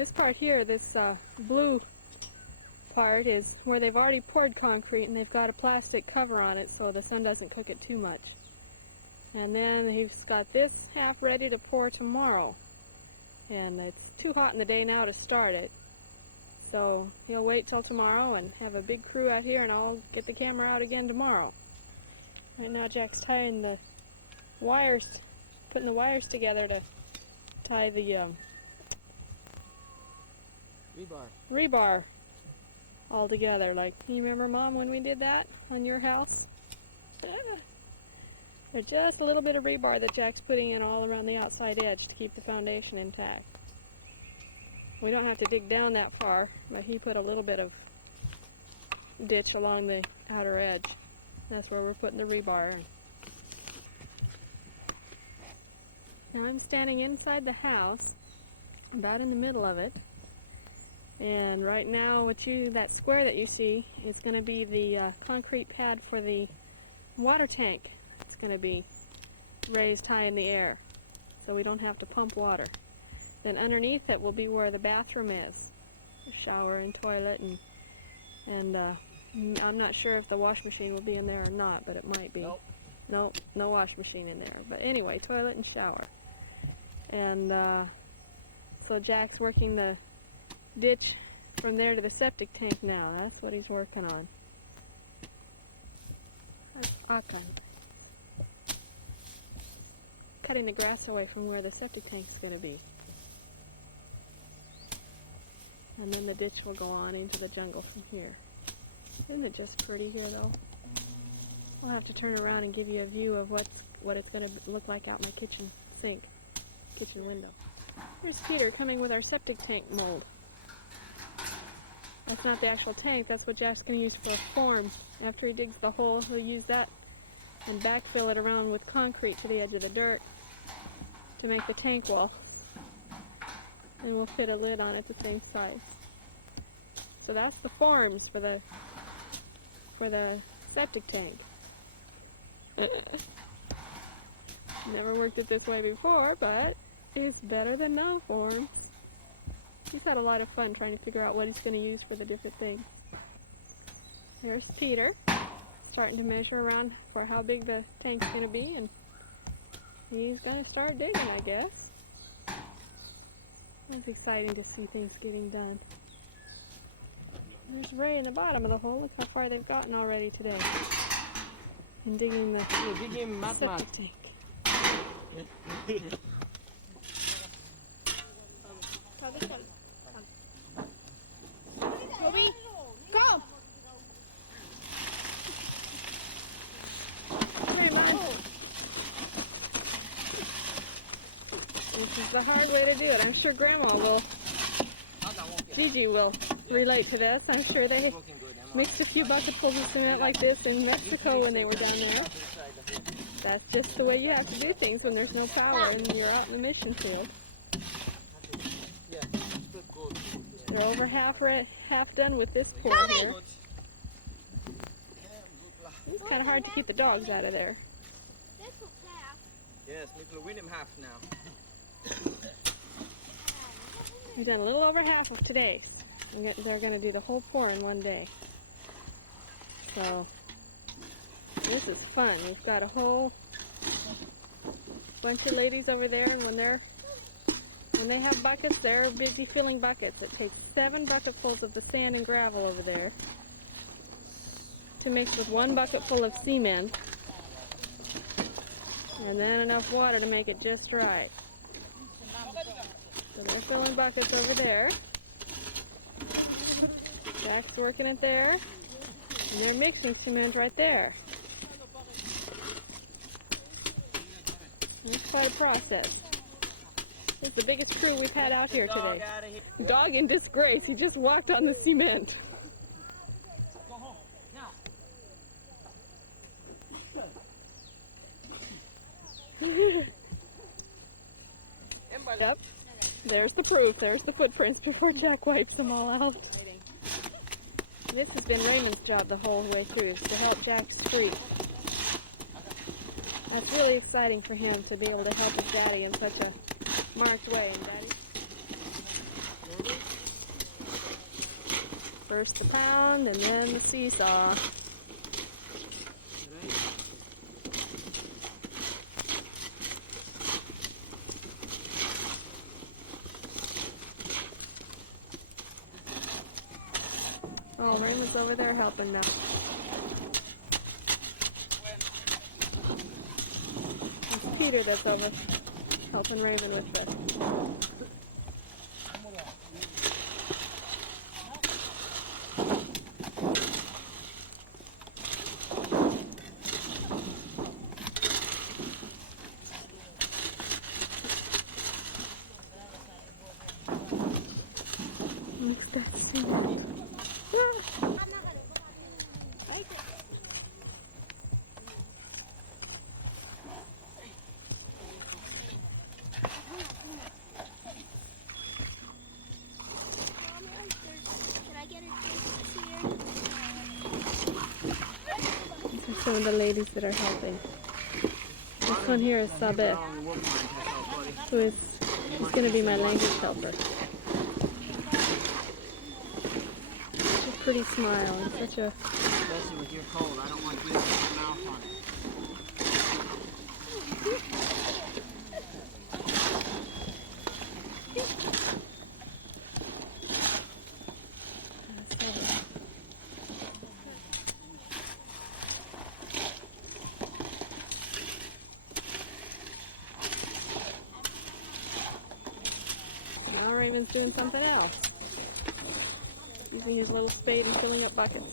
This part here, this blue part, is where they've already poured concrete and they've got a plastic cover on it so the sun doesn't cook it too much. And then he's got this half ready to pour tomorrow. And it's too hot in the day now to start it. So he'll wait till tomorrow and have a big crew out here, and I'll get the camera out again tomorrow. Right now Jack's tying the wires, putting the together to tie the rebar all together. Like, you remember, Mom, when we did that on your house? There's just a little bit of rebar that Jack's putting in all around the outside edge to keep the foundation intact. We don't have to dig down that far, but he put a little bit of ditch along the outer edge. That's where we're putting the rebar in. Now I'm standing inside the house, about in the middle of it. And right now, that square that you see is going to be the concrete pad for the water tank. It's going to be raised high in the air, so we don't have to pump water. Then underneath it will be where the bathroom is, the shower and toilet, and I'm not sure if the wash machine will be in there or not, but it might be. Nope, no wash machine in there. But anyway, toilet and shower. And so Jack's working the ditch from there to the septic tank now. That's what he's working on. Okay. Cutting the grass away from where the septic tank is going to be. And then the ditch will go on into the jungle from here. Isn't it just pretty here, though? I'll have to turn around and give you a view of what it's going to look like out my kitchen sink, kitchen window. Here's Peter coming with our septic tank mold. That's not the actual tank, that's what Jack's going to use for a form. After he digs the hole, he'll use that and backfill it around with concrete to the edge of the dirt to make the tank wall. And we'll fit a lid on it the same size. So that's the forms for the septic tank. Never worked it this way before, but it's better than no forms. He's had a lot of fun trying to figure out what he's going to use for the different things. There's Peter, starting to measure around for how big the tank's going to be, and he's going to start digging, I guess. It's exciting to see things getting done. There's Ray in the bottom of the hole. Look how far they've gotten already today. And digging the septic tank. Toby, go! Hey, man. This is the hard way to do it. I'm sure Grandma will, Gigi will relate to this. I'm sure they mixed a few bucketfuls of cement like this in Mexico when they were down there. That's just the way you have to do things when there's no power and you're out in the mission field. They're over half done with this pour here. It's kind of hard to keep the dogs out of there. Yes, we will win him half now. We've done a little over half of today's. They're going to do the whole pour in one day. So, this is fun. We've got a whole bunch of ladies over there, and when they have buckets, they're busy filling buckets. It takes 7 bucketfuls of the sand and gravel over there to mix with 1 bucket full of cement, and then enough water to make it just right. So they're filling buckets over there. Jack's working it there. And they're mixing cement right there. It's quite a process. This is the biggest crew we've had out here today. Dog in disgrace. He just walked on the cement. Go home. Now. Yep. There's the proof. There's the footprints before Jack wipes them all out. This has been Raymond's job the whole way through, is to help Jack streak. That's really exciting for him to be able to help his daddy in such a marked way. And Daddy? First the pound and then the seesaw. Oh, Raymond's over there helping now. It's Peter that's over helping Raymond with this. Look at that cement. These are some of the ladies that are helping. This one here is Sabeh, who is going to be my language helper. Such a pretty smile and such a... Especially with your cold, I don't want you to put your mouth on it. Now Raymond's doing something else. Using his little spade and filling up buckets.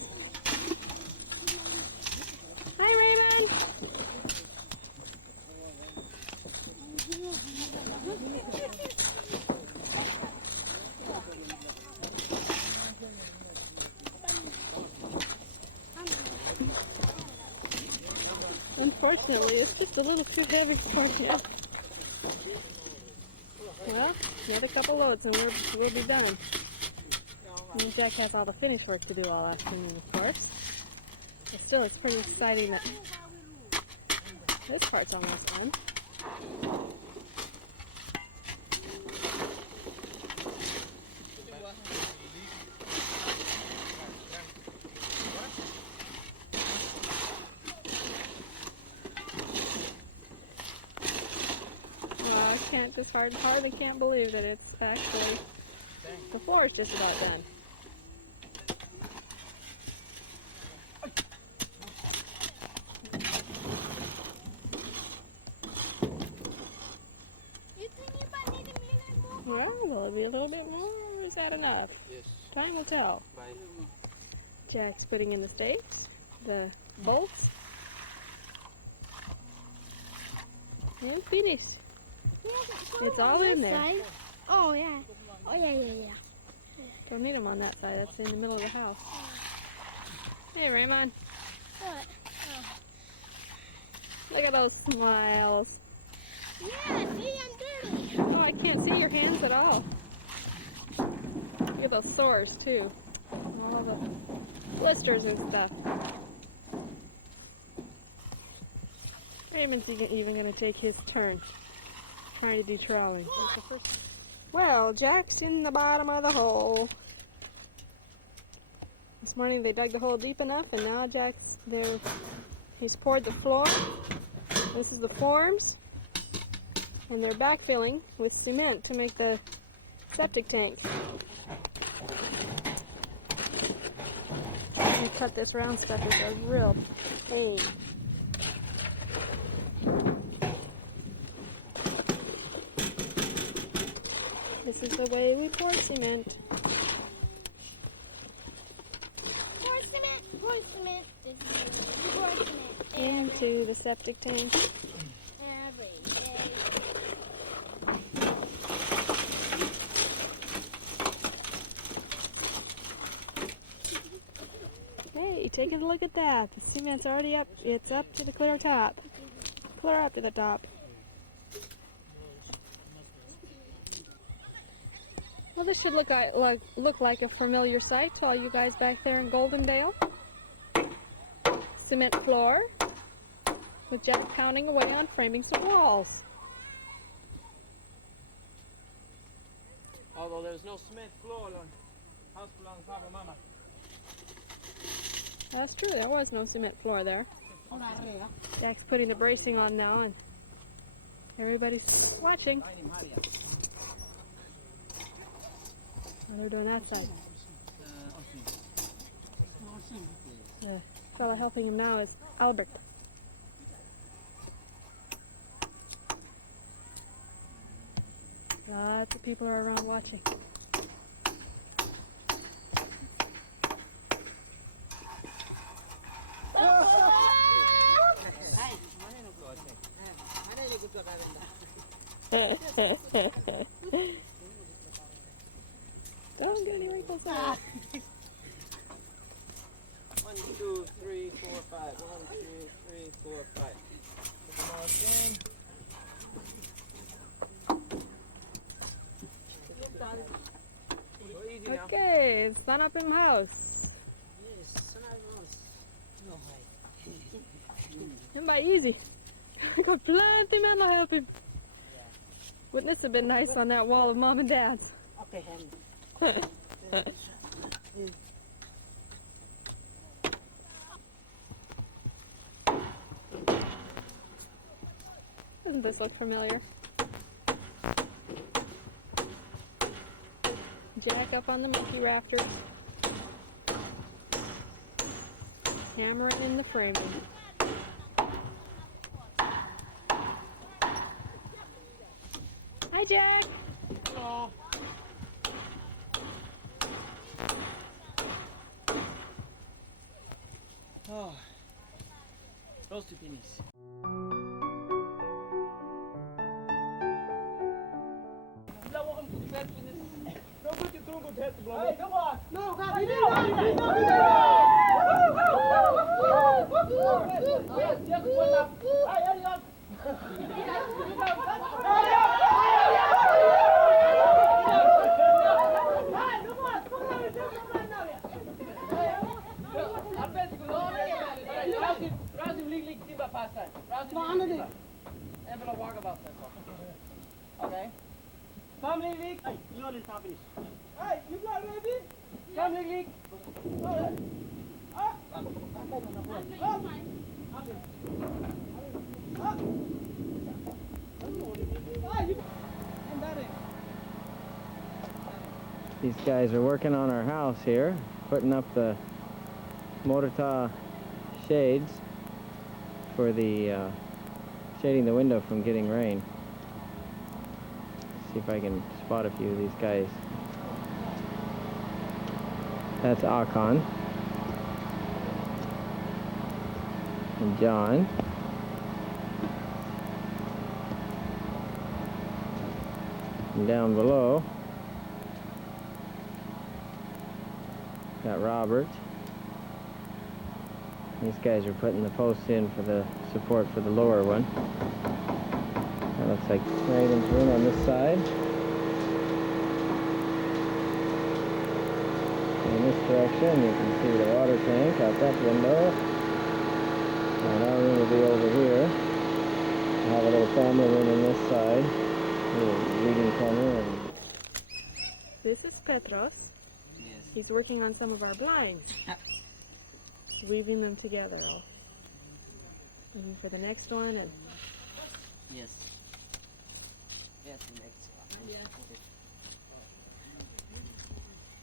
Hi, Raymond! Unfortunately, it's just a little too heavy for him. Well, another couple loads and we'll be done. And Jack has all the finish work to do all afternoon, of course. But still, it's pretty exciting that this part's almost done. Hardly can't believe that it's actually, the floor is just about done. Well, will it be a little bit more, or is that enough? Yes. Time will tell. Bye. Jack's putting in the stakes, the bolts, and finished. It's all in there. Side. Oh yeah. Oh yeah. Don't need them on that side. That's in the middle of the house. Hey, Raymond. What? Look at those smiles. Yeah, see, I'm dirty. Oh, I can't see your hands at all. Look at those sores, too. All the blisters and stuff. Raymond's even going to take his turn trying to do troweling. Well, Jack's in the bottom of the hole. This morning they dug the hole deep enough, and now Jack's there. He's poured the floor. This is the forms, and they're backfilling with cement to make the septic tank. And cut this round stuff is a real pain. This is the way we pour cement. Pour cement. This is pour cement. Into the septic tank. Every day. Hey, take a look at that. The cement's already up. It's up to the clear top. Clear up to the top. Well, this should look like a familiar sight to all you guys back there in Goldendale. Cement floor with Jack pounding away on framing some walls. Although there's no cement floor on house floor on Papa Mama. That's true, there was no cement floor there. Jack's putting the bracing on now and everybody's watching. What they're doing that side. The fella helping him now is Albert. Lots of people are around watching. Don't get any wrinkles on it. 1, 2, 3, 4, 5. 1, 2, 3, 4, 5. Put them all again. Go easy now. Okay, sun up in house. Yes, sun up in house. No high. Everybody easy. I got plenty men to help him. Wouldn't this have been nice on that wall of mom and dad's? Okay, hand. Doesn't this look familiar? Jack up on the monkey rafter. Camera in the framing. Hi, Jack. Hello. Oh, roast penis. Okay. Come, Lig. Hey, you're in top is. Hey, you got ready? Come, Lig. These guys are working on our house here, putting up the Morita shades for the shading the window from getting rain. See if I can spot a few of these guys. That's Akon and John. And down below, got Robert. These guys are putting the posts in for the support for the lower one. That looks like right into in on this side. In this direction, you can see the water tank out that window. And our room will be over here. We'll have a little family room on this side. A little reading corner. And This is Petros. Yes. He's working on some of our blinds. Weaving them together. Looking for the next one and Yes. Yes, the next one. Yeah.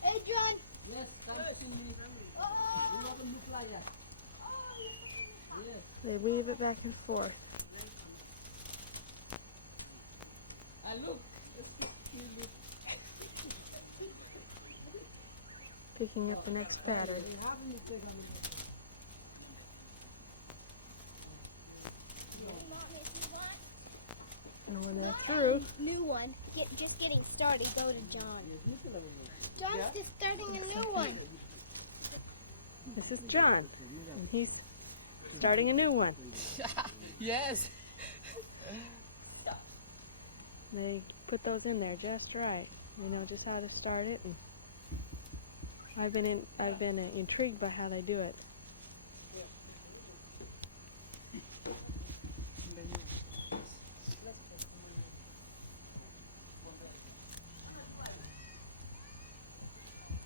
Hey, John. Yes, come to me. Oh. You have a new flyer. Yes. they weave it back and forth. Look. Picking up the next pattern. And when they're through, New one. Just getting started. Go to John. John's just starting a new one. this is John. And he's starting a new one. Yes. They put those in there just right. They know just how to start it, and I've been intrigued by how they do it.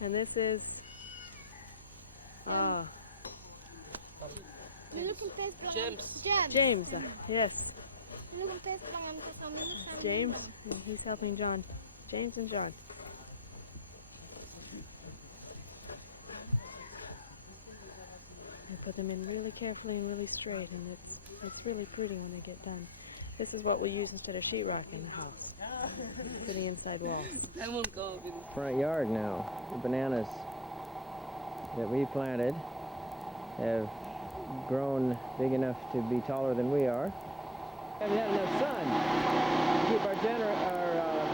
And this is Ah, James. James. Yes, James. James. He's helping John. James and John. I put them in really carefully and really straight, and it's really pretty when they get done. This is what we use instead of sheetrock in the house for the inside walls. I won't go with Front yard now. The bananas that we planted have grown big enough to be taller than we are. Haven't had enough sun to keep our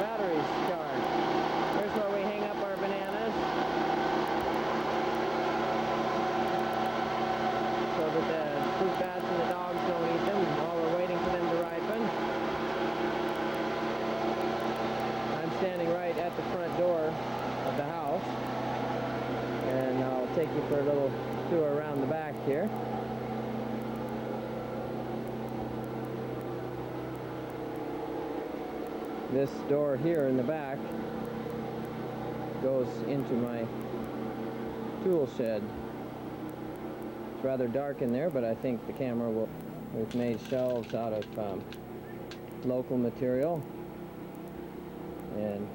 batteries charged. Here's where we hang up our bananas so that the fruit bats and the dogs don't eat them while we're waiting for them to ripen. I'm standing right at the front door of the house, and I'll take you for a little tour around the back here. This door here in the back goes into my tool shed. It's rather dark in there, but I think the camera will. We've made shelves out of local material, and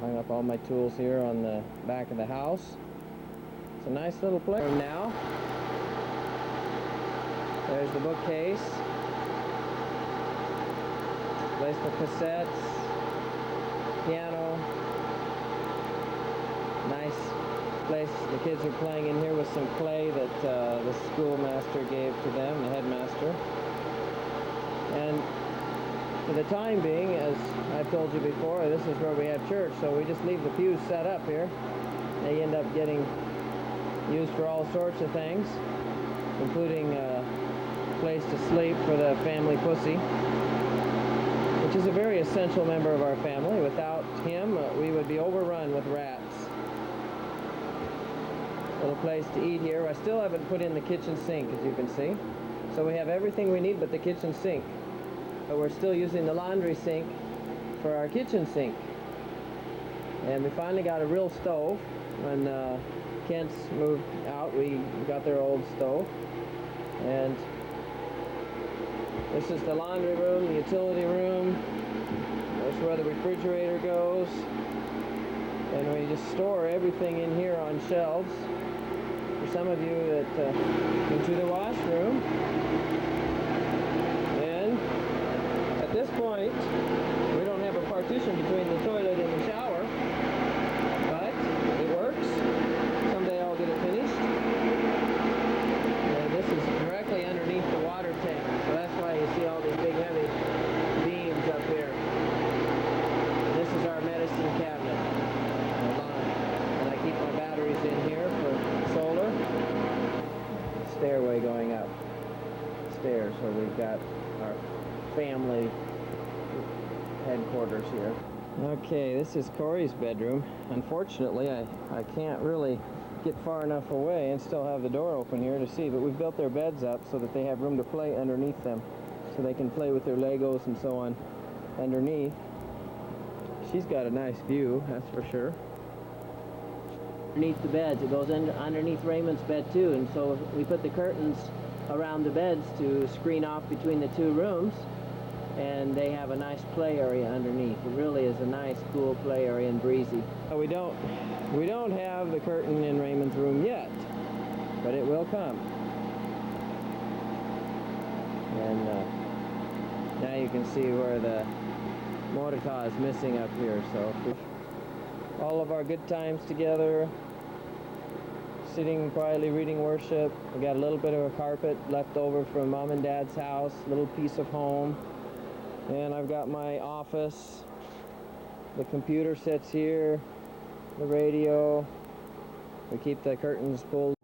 hung up all my tools here on the back of the house. It's a nice little playroom now. There's the bookcase. Place for cassettes, piano. Nice place. The kids are playing in here with some clay that the schoolmaster gave to them, the headmaster. And for the time being, as I've told you before, this is where we have church, so we just leave the pews set up here. They end up getting used for all sorts of things, including a place to sleep for the family pussy, which is a very essential member of our family. Without him, we would be overrun with rats. Little place to eat here. I still haven't put in the kitchen sink, as you can see. So we have everything we need but the kitchen sink. But we're still using the laundry sink for our kitchen sink. And we finally got a real stove. When Kent's moved out, we got their old stove. And this is the laundry room, the utility room. That's where the refrigerator goes. And we just store everything in here on shelves. For some of you that into the washroom. And at this point, we don't have a partition between the toilet and the shower, but it works. Someday I'll get it finished. And this is directly underneath the water tank, so that's why you see all these big heavy beams up here. And this is our medicine cabinet. And I keep my batteries in here for solar. Stairway going up. Stairs, so we've got our family headquarters here. Okay, this is Corey's bedroom. Unfortunately, I can't really get far enough away and still have the door open here to see, but we've built their beds up so that they have room to play underneath them, so they can play with their Legos and so on underneath. She's got a nice view, that's for sure. Underneath the beds, it goes underneath Raymond's bed too, and so we put the curtains around the beds to screen off between the two rooms, and they have a nice play area underneath. It really is a nice, cool play area and breezy. We don't have the curtain in Raymond's room yet, but it will come. And now you can see where the mortar is missing up here. So all of our good times together, sitting quietly reading worship. We got a little bit of a carpet left over from Mom and Dad's house, little piece of home. And I've got my office. The computer sits here, the radio. We keep the curtains pulled